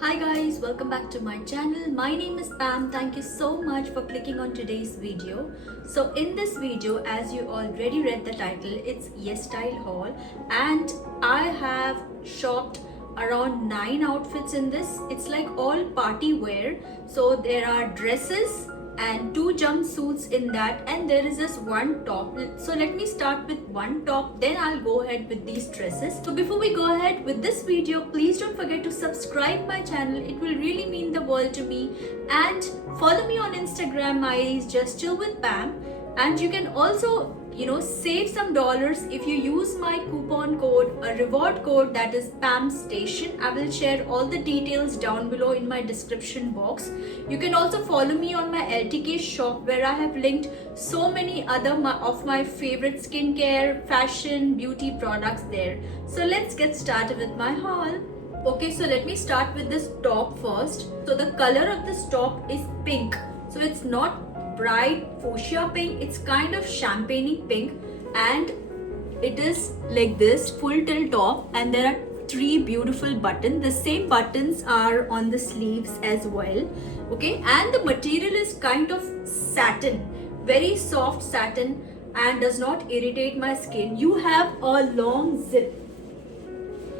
Hi guys, welcome back to my channel. My name is Pam. Thank you so much for clicking on today's video. So in this video, as you already read the title, it's Yes Style haul and I have shopped around 9 outfits in this. It's like all party wear. So there are dresses and 2 jumpsuits in that, and there is this one top. So let me start with one top, then I'll go ahead with these dresses. So before we go ahead with this video, please don't forget to subscribe my channel. It will really mean the world to me, and follow me on Instagram. My is just chill with Pam, and you can also save some dollars if you use my coupon code, a reward code, that is Pam Station. I will share all the details down below in my description box. You can also follow me on my LTK shop, where I have linked so many other of my favorite skincare, fashion, beauty products there. So let's get started with my haul. Okay, so let me start with this top first. So the color of this top is pink. So it's not bright fuchsia pink, it's kind of champagne pink, and it is like this full till top, and there are 3 beautiful buttons. The same buttons are on the sleeves as well. Okay, and the material is kind of satin, very soft satin, and does not irritate my skin. You have a long zip,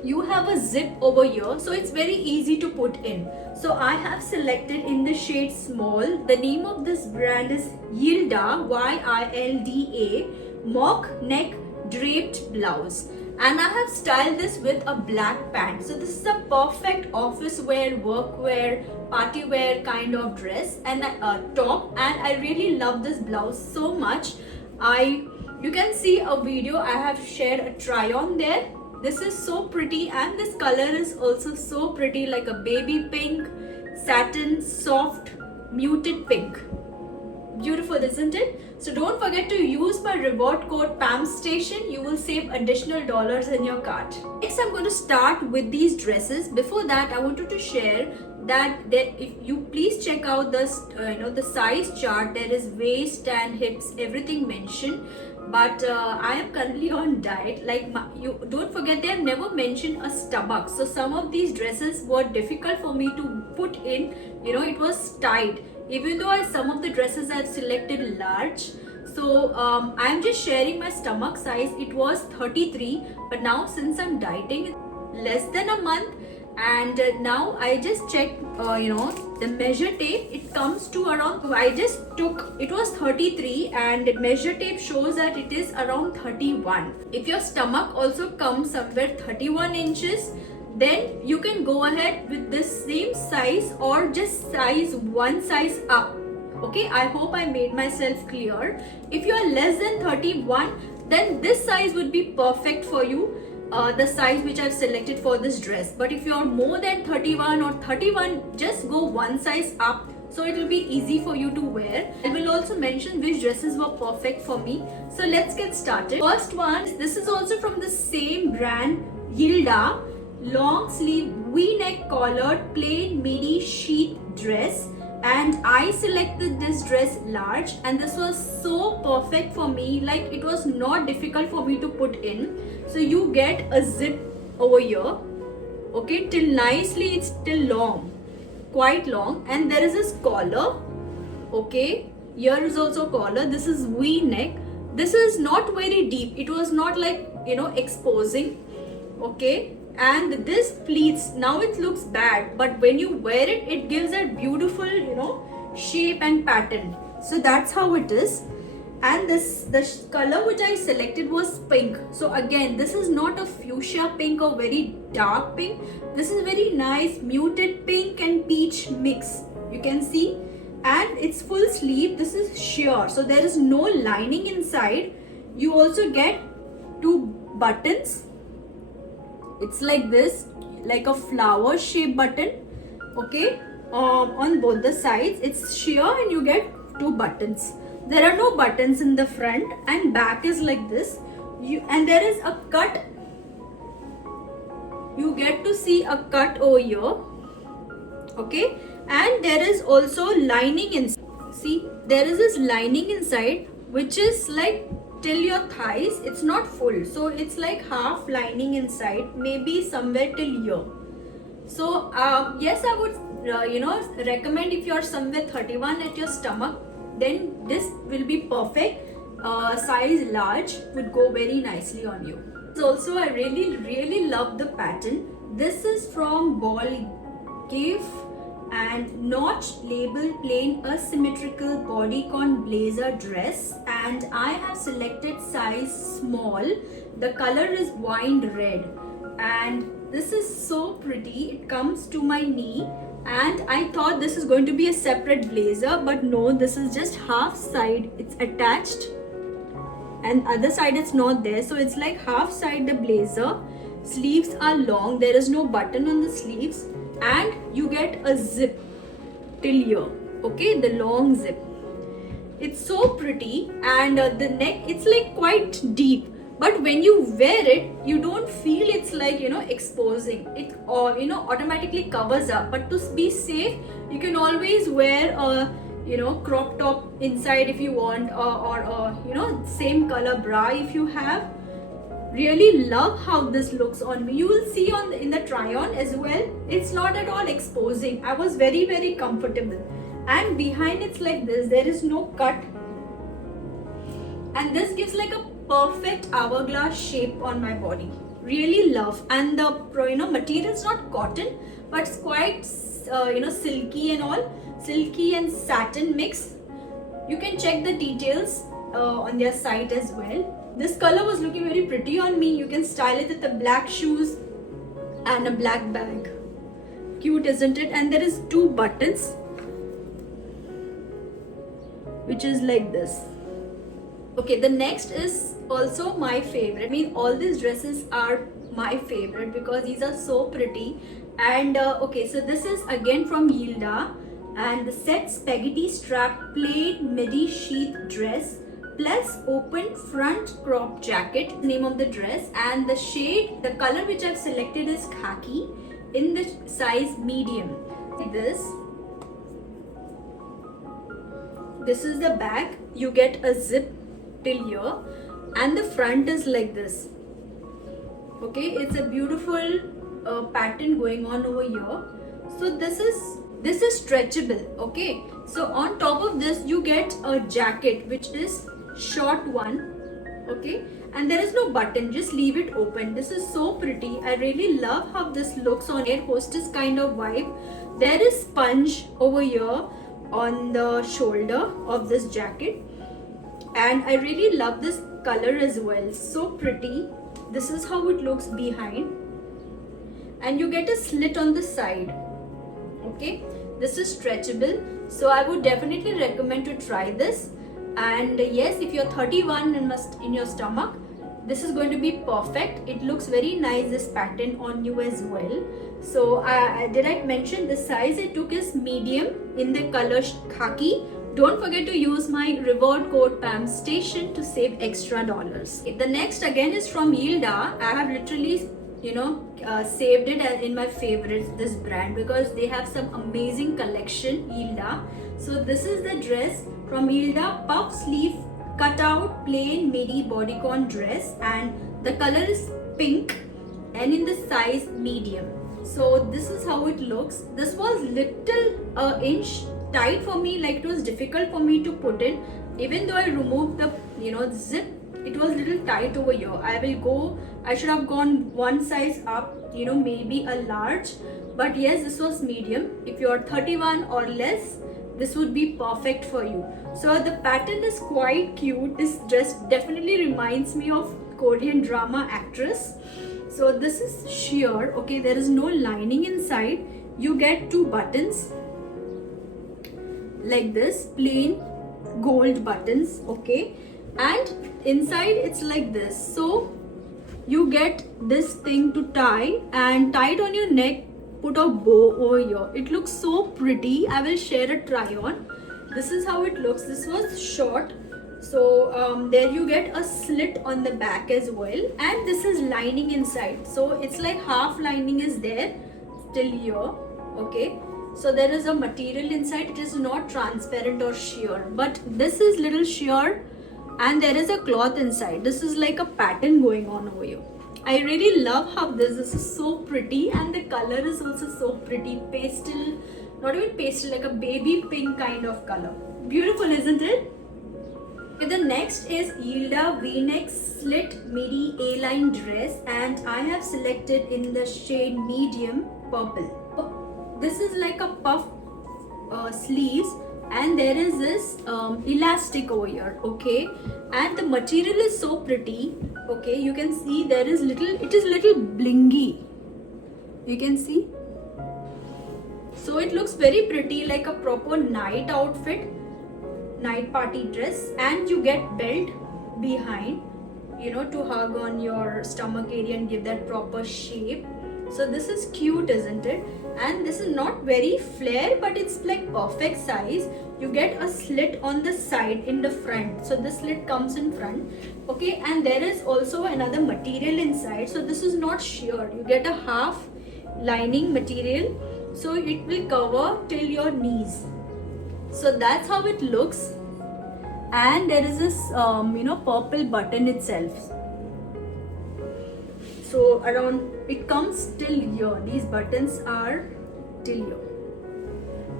you have a zip over here, so it's very easy to put in. So I have selected in the shade small. The name of this brand is Yilda, Yilda, mock neck draped blouse, and I have styled this with a black pant. So this is a perfect office wear, work wear, party wear kind of dress and a top, and I really love this blouse so much. You can see a video, I have shared a try on there. This is so pretty, and this color is also so pretty, like a baby pink, satin, soft, muted pink. Beautiful, isn't it? So don't forget to use my reward code Pam Station. You will save additional dollars in your cart. Next, I'm going to start with these dresses. Before that, I wanted to share that if you please check out this, the size chart. There is waist and hips, everything mentioned. But I am currently on diet. You don't forget, they have never mentioned a stomach. So some of these dresses were difficult for me to put in. It was tight. Even though some of the dresses I have selected large. So I am just sharing my stomach size. It was 33, but now since I'm dieting, less than a month, and now I just checked the measure tape. It comes to around, I just took, it was 33, and measure tape shows that it is around 31. If your stomach also comes somewhere 31 inches, then you can go ahead with this same size, or just one size up. Okay, I hope I made myself clear. If you are less than 31, then this size would be perfect for you, the size which I've selected for this dress. But if you are more than 31 or 31, just go one size up, so it will be easy for you to wear. I will also mention which dresses were perfect for me. So let's get started. First one, this is also from the same brand, Yilda, long sleeve V-neck collared plain midi sheath dress, and I selected this dress large, and this was so perfect for me. Like, it was not difficult for me to put in. So you get a zip over here, okay, till nicely, it's till long, quite long, and there is this collar. Okay, here is also collar. This is V-neck. This is not very deep, it was not like exposing. Okay, and this pleats, now it looks bad, but when you wear it, it gives a beautiful shape and pattern. So that's how it is. And the color which I selected was pink. So again, this is not a fuchsia pink or very dark pink. This is very nice muted pink and peach mix, you can see. And it's full sleeve. This is sheer, so there is no lining inside. You also get 2 buttons. It's like this, like a flower shaped button. Okay, on both the sides it's sheer, and you get 2 buttons. There are no buttons in the front, and back is like this. And there is a cut. You get to see a cut over here. Okay, and there is also lining inside. See, there is this lining inside, which is like till your thighs. It's not full, so it's like half lining inside, maybe somewhere till here. So yes, I would recommend if you're somewhere 31 at your stomach, then this will be perfect. Size large would go very nicely on you. Also, I really love the pattern. This is from Ball Give and notch label plain asymmetrical bodycon blazer dress, and I have selected size small. The color is wine red, and this is so pretty. It comes to my knee, and I thought this is going to be a separate blazer, but no, this is just half side. It's attached and other side it's not there, so it's like half side the blazer. Sleeves are long, there is no button on the sleeves, and you get a zip till here, okay, the long zip. It's so pretty, and the neck, it's like quite deep, but when you wear it you don't feel it's like exposing it, or automatically covers up. But to be safe, you can always wear a crop top inside if you want, or same color bra if you have. Really love how this looks on me. You will see in the try on as well, it's not at all exposing. I was very comfortable, and behind it's like this, there is no cut, and this gives like a perfect hourglass shape on my body. Really love. And the material is not cotton, but it's quite silky and all, silky and satin mix. You can check the details on their site as well. This color was looking very pretty on me. You can style it with the black shoes and a black bag. Cute, isn't it? And there is 2 buttons, which is like this. Okay, the next is also my favorite. I mean, all these dresses are my favorite because these are so pretty. And okay, so this is again from Yilda, and the set spaghetti strap plain midi sheath dress plus open front crop jacket, the name of the dress. And the shade, the color which I've selected is khaki in the size medium. Like this is the back. You get a zip till here, and the front is like this. Okay, it's a beautiful pattern going on over here. So this is stretchable. Okay, so on top of this you get a jacket which is short one. Okay, and there is no button, just leave it open. This is so pretty. I really love how this looks on air hostess kind of vibe. There is sponge over here on the shoulder of this jacket, and I really love this color as well. So pretty. This is how it looks behind, and you get a slit on the side. Okay, this is stretchable, so I would definitely recommend to try this. And yes, if you're 31 and must in your stomach, this is going to be perfect. It looks very nice, this pattern on you as well. So did I mention the size I took is medium in the color khaki. Don't forget to use my reward code PAMSTATION to save extra dollars. The next again is from Yilda. I have literally saved it in my favorites, this brand, because they have some amazing collection. Yilda. So this is the dress from Yilda, puff sleeve cutout plain midi bodycon dress, and the color is pink and in the size medium. So this is how it looks. This was little inch tight for me, like it was difficult for me to put in. Even though I removed the zip, it was little tight over here. I should have gone one size up, maybe a large, but yes, this was medium. If you're 31 or less, this would be perfect for you. So the pattern is quite cute. This dress definitely reminds me of Korean drama actress. So this is sheer. Okay, there is no lining inside. You get 2 buttons like this, plain gold buttons. Okay, and inside it's like this. So you get this thing to tie, and tie it on your neck, put a bow over here. It looks so pretty. I will share a try on. This is how it looks. This was short, so there you get a slit on the back as well, and this is lining inside. So it's like half lining is there till here. Okay, so there is a material inside. It is not transparent or sheer, but this is little sheer, and there is a cloth inside. This is like a pattern going on over here. I really love how this is so pretty, and the color is also so pretty. Pastel, not even pastel, like a baby pink kind of color. Beautiful, isn't it? Okay, the next is Yilda V-neck slit midi A-line dress, and I have selected in the shade medium purple. This is like a puff sleeves, and there is this elastic over here, okay, and the material is so pretty. Okay, you can see there is it is little blingy, you can see, so it looks very pretty, like a proper night outfit, night party dress. And you get belt behind, you know, to hug on your stomach area and give that proper shape. So this is cute, isn't it? And this is not very flare, but it's like perfect size. You get a slit on the side in the front, so the slit comes in front, okay. And there is also another material inside, so this is not sheer. You get a half lining material, so it will cover till your knees. So that's how it looks. And there is this purple button itself, so around it comes till here. These buttons are till here.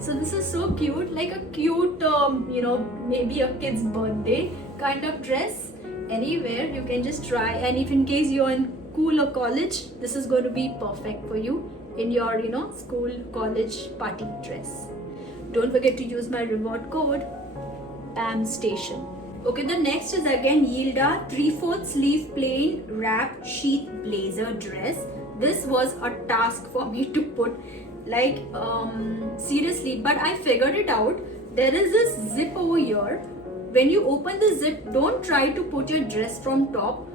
So this is so cute, like a cute maybe a kid's birthday kind of dress. Anywhere you can just try, and if in case you're in school or college, this is going to be perfect for you in your school college party dress. Don't forget to use my reward code PAM Station. Okay, the next is again Yilda 3/4 sleeve plain wrap sheath blazer dress. This was a task for me to put, like seriously, but I figured it out. There is this zip over here. When you open the zip, don't try to put your dress from top.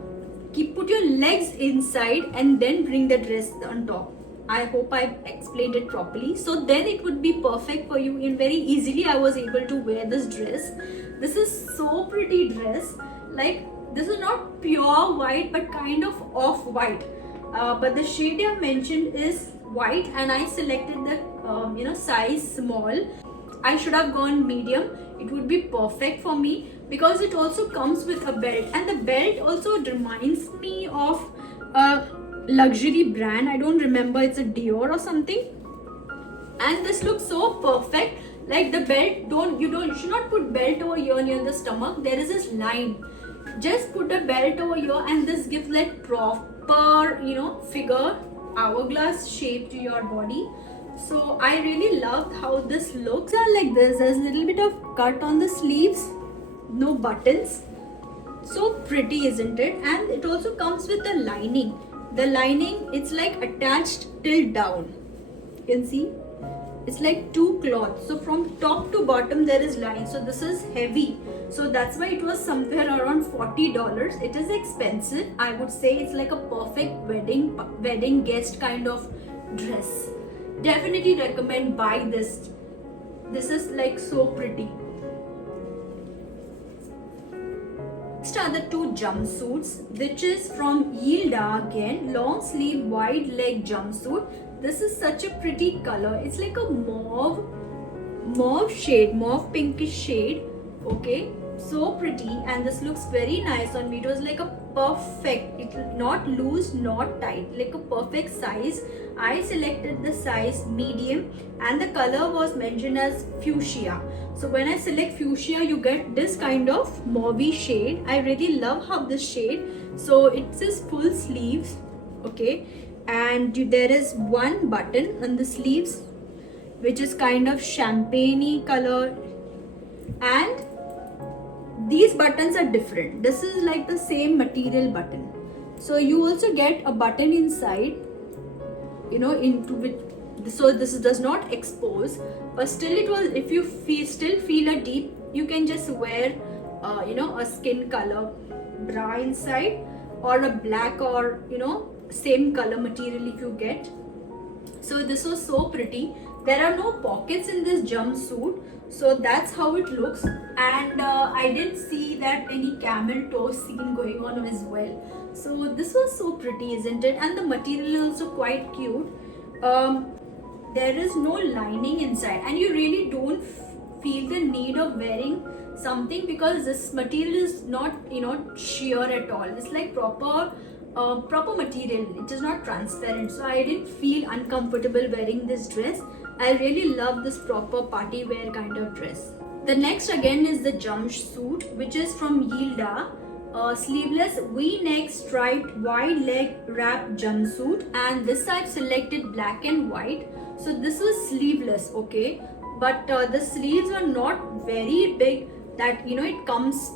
Put your legs inside and then bring the dress on top. I hope I explained it properly. So then it would be perfect for you, and very easily I was able to wear this dress. This is so pretty dress. Like, this is not pure white but kind of off white. But the shade I mentioned is white, and I selected the size small. I should have gone medium. It would be perfect for me because it also comes with a belt, and the belt also reminds me of a luxury brand. I don't remember, it's a Dior or something. And this looks so perfect. Like the belt, you should not put belt over here near the stomach. There is this line. Just put a belt over here, and this gives like proper figure, hourglass shape to your body. So I really loved how this looks. Are like this. There's a little bit of cut on the sleeves, no buttons. So pretty, isn't it? And it also comes with a lining. The lining, it's like attached till down. You can see it's like two cloths, so from top to bottom there is lining. So this is heavy, so that's why it was somewhere around $40. It is expensive. I would say it's like a perfect wedding guest kind of dress. Definitely recommend buy this. This is like so pretty. Next are the two jumpsuits, which is from Yilda again, long sleeve wide leg jumpsuit. This is such a pretty color. It's like a mauve shade, mauve pinkish shade. Okay, so pretty, and this looks very nice on me. It was like a perfect, it's not loose, not tight, like a perfect size. I selected the size medium, and the color was mentioned as fuchsia. So when I select fuchsia, you get this kind of mauve shade. I really love how this shade. So it says full sleeves, okay, and there is one button on the sleeves which is kind of champagne color, and these buttons are different. This is like the same material button, so you also get a button inside, into it. So this does not expose, but still it was, if you still feel a deep, you can just wear a skin color bra inside, or a black, or same color material if you get. So this was so pretty. There are no pockets in this jumpsuit, so that's how it looks. And I did see that any camel toe scene going on as well. So this was so pretty, isn't it? And the material is also quite cute. There is no lining inside, and you really don't feel the need of wearing something, because this material is not sheer at all. It's like proper proper material. It is not transparent, so I didn't feel uncomfortable wearing this dress. I really love this proper party wear kind of dress. The next again is the jumpsuit, which is from Yilda. Sleeveless V-neck striped wide leg wrap jumpsuit, and this I've selected black and white. So this was sleeveless, okay, but the sleeves are not very big that it comes,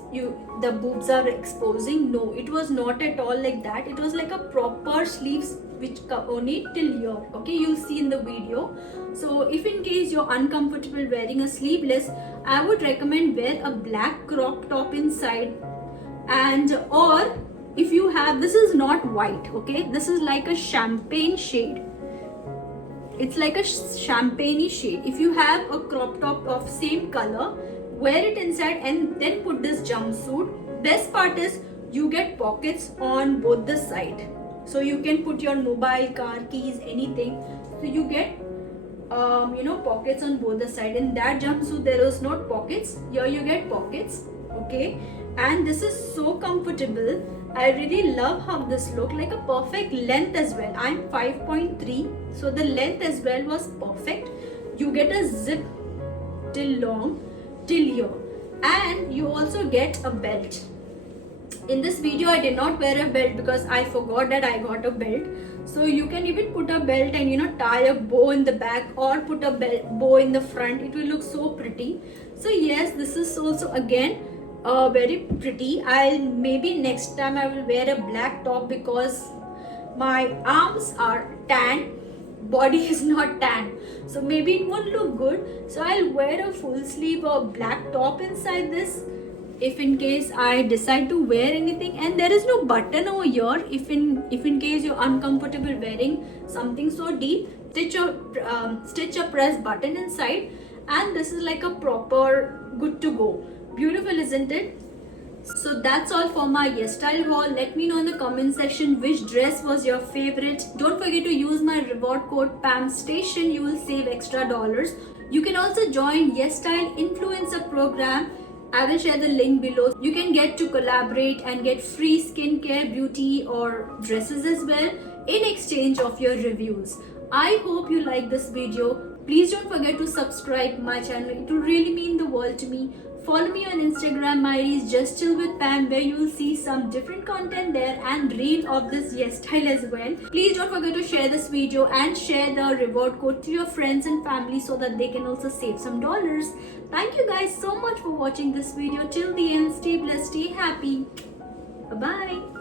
the boobs are exposing. No, it was not at all like that. It was like a proper sleeves which only till here, okay, you'll see in the video. So if in case you're uncomfortable wearing a sleeveless, I would recommend wear a black crop top inside, and or if you have, this is not white, okay, this is like a champagne shade. It's like a champagne shade. If you have a crop top of same color, wear it inside and then put this jumpsuit. Best part is you get pockets on both the side, so you can put your mobile, car keys, anything. So you get pockets on both the side. In that jumpsuit there is no pockets. Here you get pockets, okay, and this is so comfortable. I really love how this look, like a perfect length as well. I'm 5.3, so the length as well was perfect. You get a zip till long till here, and you also get a belt. In this video I did not wear a belt because I forgot that I got a belt. So you can even put a belt and tie a bow in the back, or put a bow in the front. It will look so pretty. So yes, this is also again very pretty. Maybe next time I will wear a black top because my arms are tan, body is not tan, so maybe it won't look good. So I'll wear a full sleeve or black top inside this if in case I decide to wear anything. And there is no button over here. If in case you're uncomfortable wearing something so deep, stitch a press button inside, and this is like a proper good to go. Beautiful, isn't it? So that's all for my YesStyle haul. Let me know in the comment section which dress was your favorite. Don't forget to use my reward code PAMSTATION. You will save extra dollars. You can also join YesStyle Influencer Program. I will share the link below. You can get to collaborate and get free skincare, beauty or dresses as well in exchange of your reviews. I hope you like this video. Please don't forget to subscribe my channel. It will really mean the world to me. Follow me on Instagram. My ID is Just Chill with Pam, where you will see some different content there and reel of this YesStyle as well. Please don't forget to share this video and share the reward code to your friends and family so that they can also save some dollars. Thank you guys so much for watching this video till the end. Stay blessed, stay happy. Bye bye.